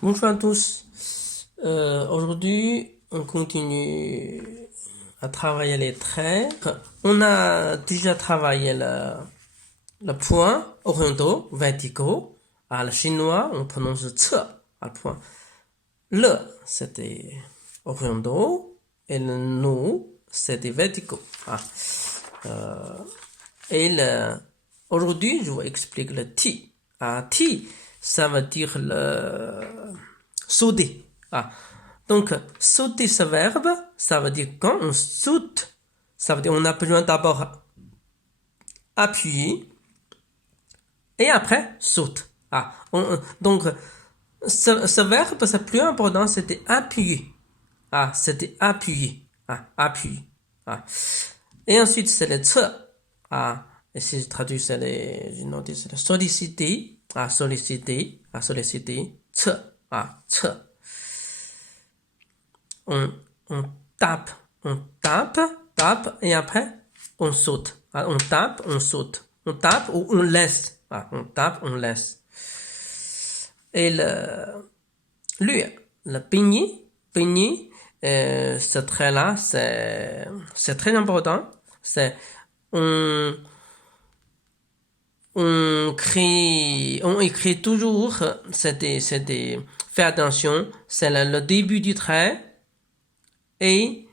Bonjour à tous. Aujourd'hui, on continue à travailler les traits. On a déjà travaillé le point orientaux, verticaux. Le chinois, on prononce ce, le point. Le, c'était orientaux. Et le nous, c'était verticaux. Et aujourd'hui, je vous explique le ti. Ti, ça veut dire le sauter. Donc, sauter ce verbe, ça veut dire quand on saute, ça veut dire on a besoin d'abord appuyer et après saute. Donc, ce verbe, c'est plus important, c'était appuyer. C'était appuyer. Appuyer. Et ensuite, c'est le ce. Et si je traduis, c'est j'ai noté, c'est le solliciter. Solliciter. Solliciter. Ce. Ce. On, on tape. On tape, tape, et après, on saute. On tape, on saute. On tape ou on laisse. On tape, on laisse. Et lui, le peigner, ce trait-là, c'est très important. C'est, on, on écrit toujours, fais attention, c'est le début du trait et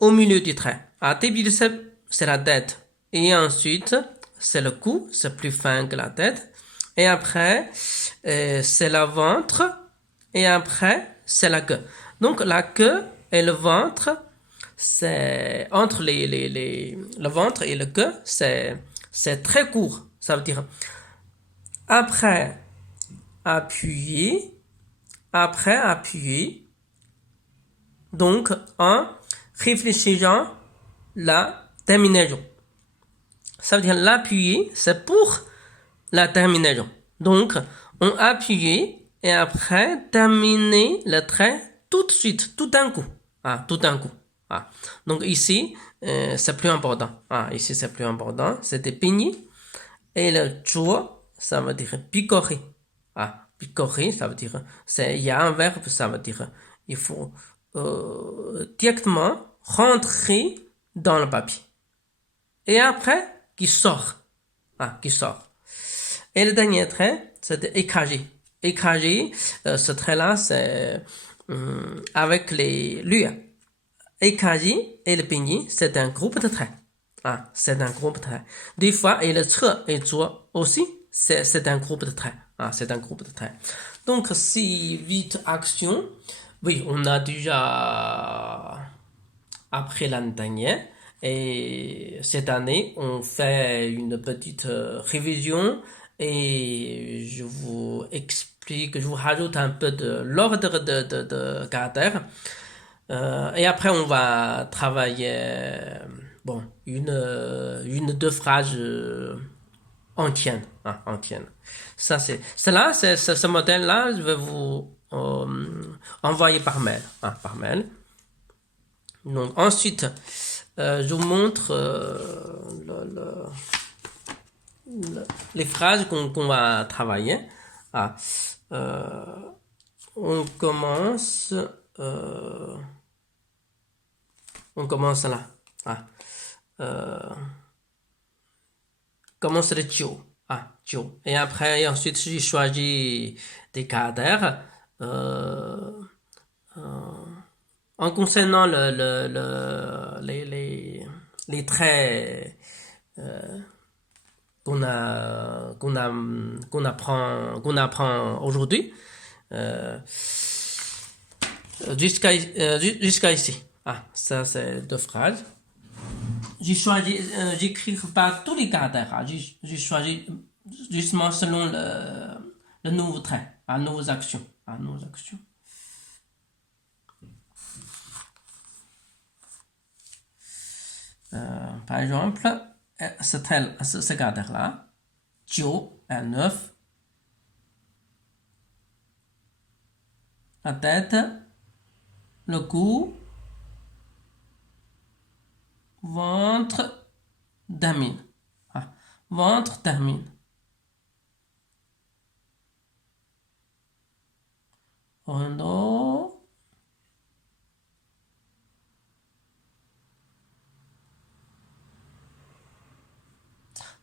au milieu du trait. À début du trait, c'est la tête. Et ensuite, c'est le cou, c'est plus fin que la tête. Et après, c'est le ventre. Et après, c'est la queue. Donc, la queue et le ventre, c'est entre le ventre et le queue, c'est très court. Ça veut dire après appuyer, après appuyer. Donc, en réfléchissant la terminaison. Ça veut dire l'appuyer, c'est pour la terminaison. Donc, on appuie et après terminer le trait tout de suite, tout d'un coup. Tout d'un coup. Donc ici, c'est plus important. Ici, c'est plus important. C'était peigner. Et le jour, ça veut dire picorer. Picorer, ça veut dire, il y a un verbe, ça veut dire, il faut directement rentrer dans le papier. Et après, qui sort. Qui sort. Et le dernier trait, c'est écraser. Écraser, ce trait-là, c'est avec les lueurs. Écraser et le peigner, c'est un groupe de traits. C'est un groupe de traits. Des fois, et le tre et le aussi, c'est un groupe de traits. C'est un groupe de traits. Donc, si vite action, oui, on a déjà après l'année dernière. Et cette année, on fait une petite révision et je vous explique, je vous rajoute un peu de l'ordre de caractères. Et après, on va travailler, bon, deux phrases entières. Entières. Ça, ce modèle-là, je vais vous envoyer par mail. Par mail. Donc, ensuite, je vous montre les phrases qu'on va travailler. Ah, euh, on commence, euh, on commence là. Euh, commence le Joe. Joe. Et après, et ensuite, j'ai choisi des caractères. En concernant les traits qu'on apprend aujourd'hui euh, jusqu'à ici. Ça c'est deux phrases. J'ai choisi, j'écris pas tous les caractères. J'ai choisi justement selon le nouveau trait, nouvelles actions, nouvelles actions. Par exemple, ce caractère-là, Joe est 9, la tête, le cou, ventre, termine. Ventre, termine. Renault.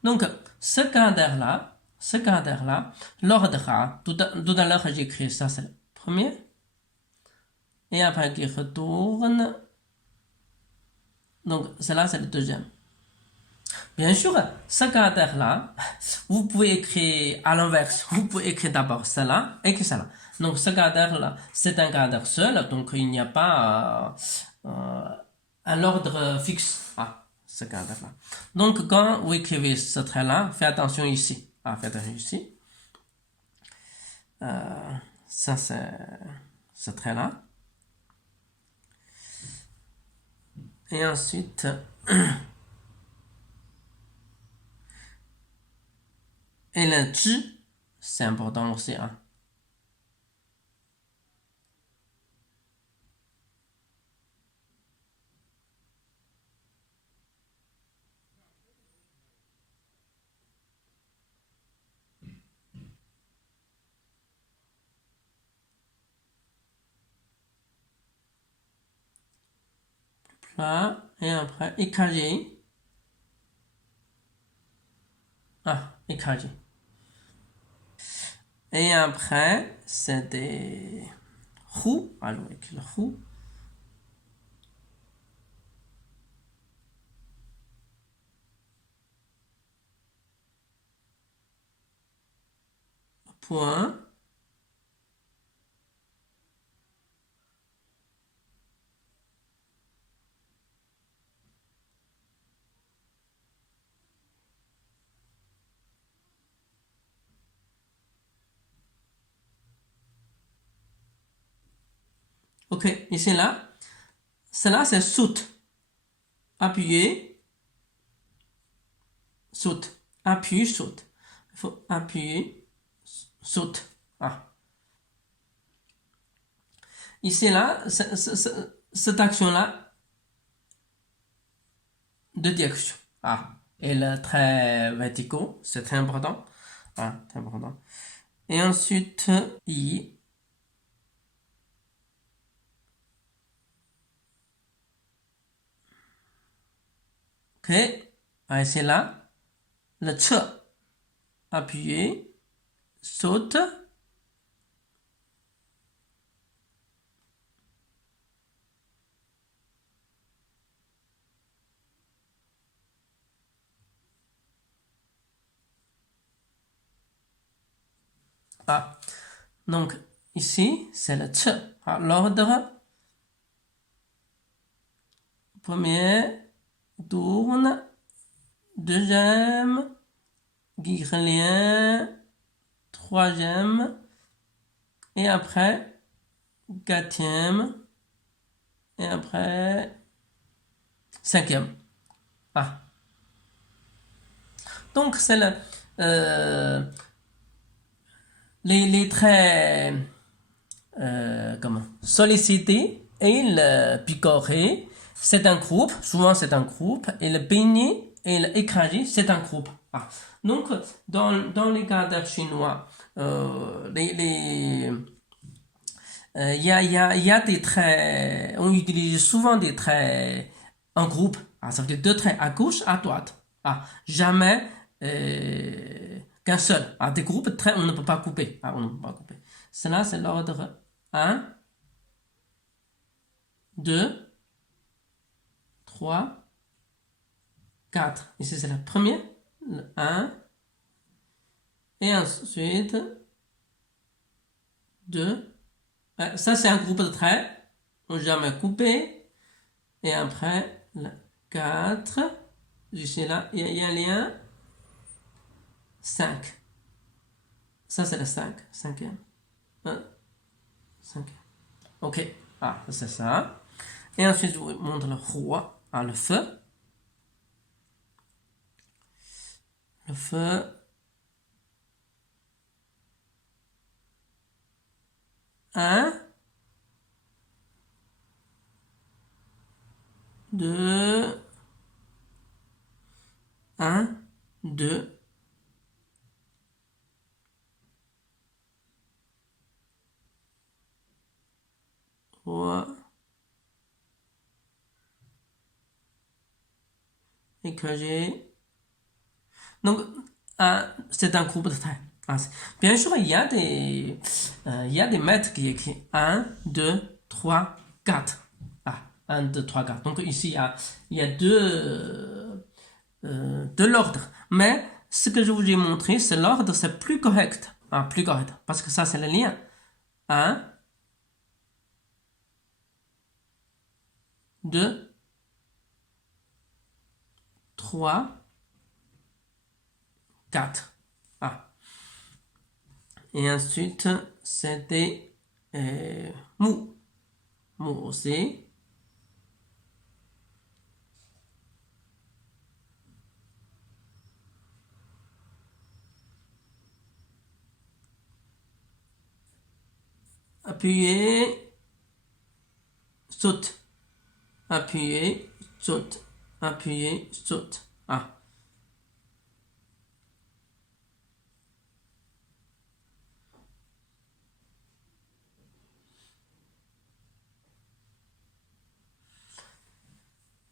Donc, ce cadre-là, l'ordre A, tout à l'heure j'ai écrit ça, c'est le premier. Et après, il retourne. Donc, cela, c'est le deuxième. Bien sûr, ce cadre-là, vous pouvez écrire à l'inverse. Vous pouvez écrire d'abord cela et que cela. Donc, ce cadre-là, c'est un cadre seul. Donc, il n'y a pas un ordre fixe. Ce cadre-là. Donc, quand vous écrivez ce trait-là, faites attention ici. Faites attention ici. Ça, c'est ce trait-là. Et ensuite, et le T, c'est important aussi. Là, et après, écrasé. Écrasé. Et après, c'est des roues. Alors, avec le roue. Point. Ok, ici là. Cela, c'est saute. Appuyer. Saute. Appuie, saute. Il faut appuyer, saute. Ici là, cette action-là, de direction. Et le trait vertical, c'est très important. Très important. Et ensuite, I. Ok. C'est là. Le che. Appuyer. Saute. Donc, ici, c'est le che. L'ordre. Premier. Tourne. Deuxième. Guillerien. Troisième. Et après, quatrième. Et après, cinquième. Donc, c'est les traits sollicités et le picoré, c'est un groupe. Souvent, c'est un groupe. Et le baigné et l'écrasé, c'est un groupe. Donc, dans les cadres chinois, il y a des traits, on utilise souvent des traits en groupe. Ça veut dire deux traits à gauche, à droite. Jamais qu'un seul. Des groupes de traits, on ne peut pas couper. On ne peut pas couper. Cela, c'est l'ordre 1, 2, 3, 4. Ici, c'est la première. Le 1. Et ensuite, 2. Ça, c'est un groupe de traits. On ne jamais coupé. Et après, le 4. Ici, là, il y a un lien. 5. Ça, c'est le 5. Cinquième. 5. Ok. C'est ça. Et ensuite, je vous montre le roi. Le feu. Le feu. 1. 2. 1. 2. 3 écrasé. Donc, c'est un groupe de taille. Bien sûr, il y a des maîtres qui écrivent 1, 2, 3, 4. 1, 2, 3, 4. Donc ici, il y a de l'ordre. Mais ce que je vous ai montré, c'est l'ordre, c'est plus correct. Plus correct. Parce que ça, c'est le lien. 1, 2, 3, 4. Et ensuite, c'est des mots. Mots aussi. Appuyer, saute. Appuyer, saute. Appuyer, saute.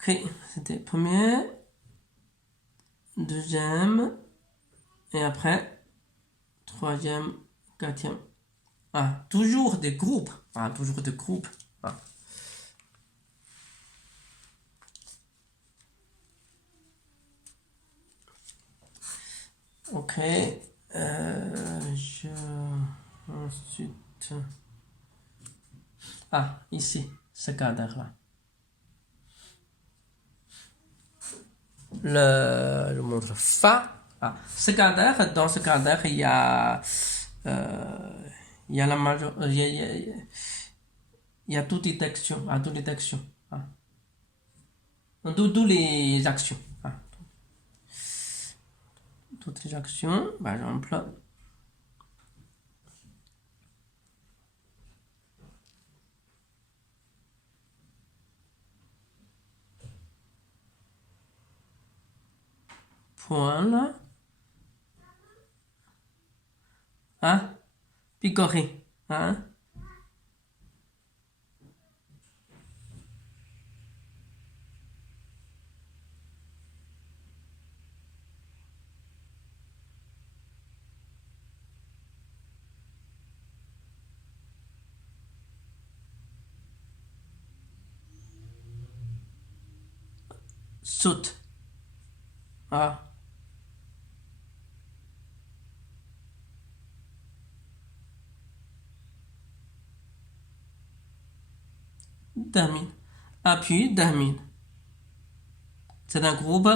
Ok, c'était premier, deuxième, et après, troisième, quatrième. Toujours des groupes. Toujours des groupes. Ok. Ensuite. Ici, ce cadre-là. Je montre Fa. Ce cadre, dans ce cadre, il y a la major, il y a toutes les actions. Toutes les actions. Toutes les actions. Toutes les actions, par exemple. Point là. Picorer. Saute. Termine. Appuie, termine. C'est un groupe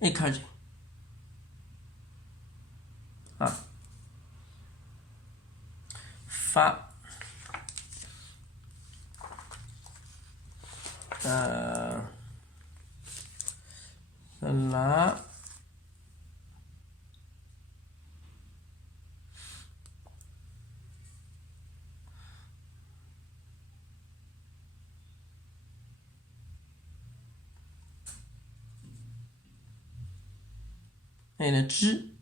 écrasé. Fa. Là. Et le Zhi.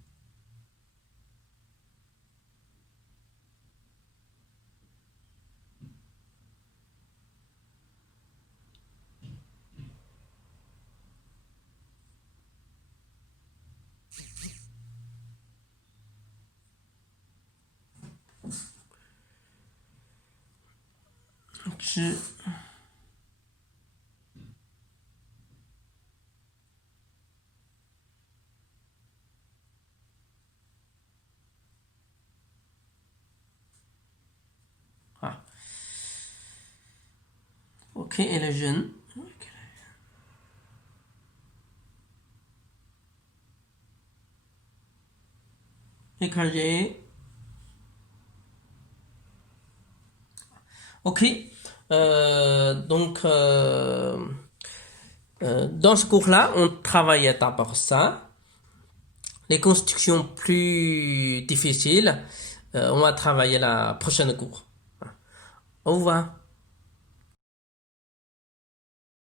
Zhi. Ok, et le jeune. Écrasé. Ok. Donc, dans ce cours-là, on travaillait d'abord ça. Les constructions plus difficiles, on va travailler la prochaine cours. Au revoir.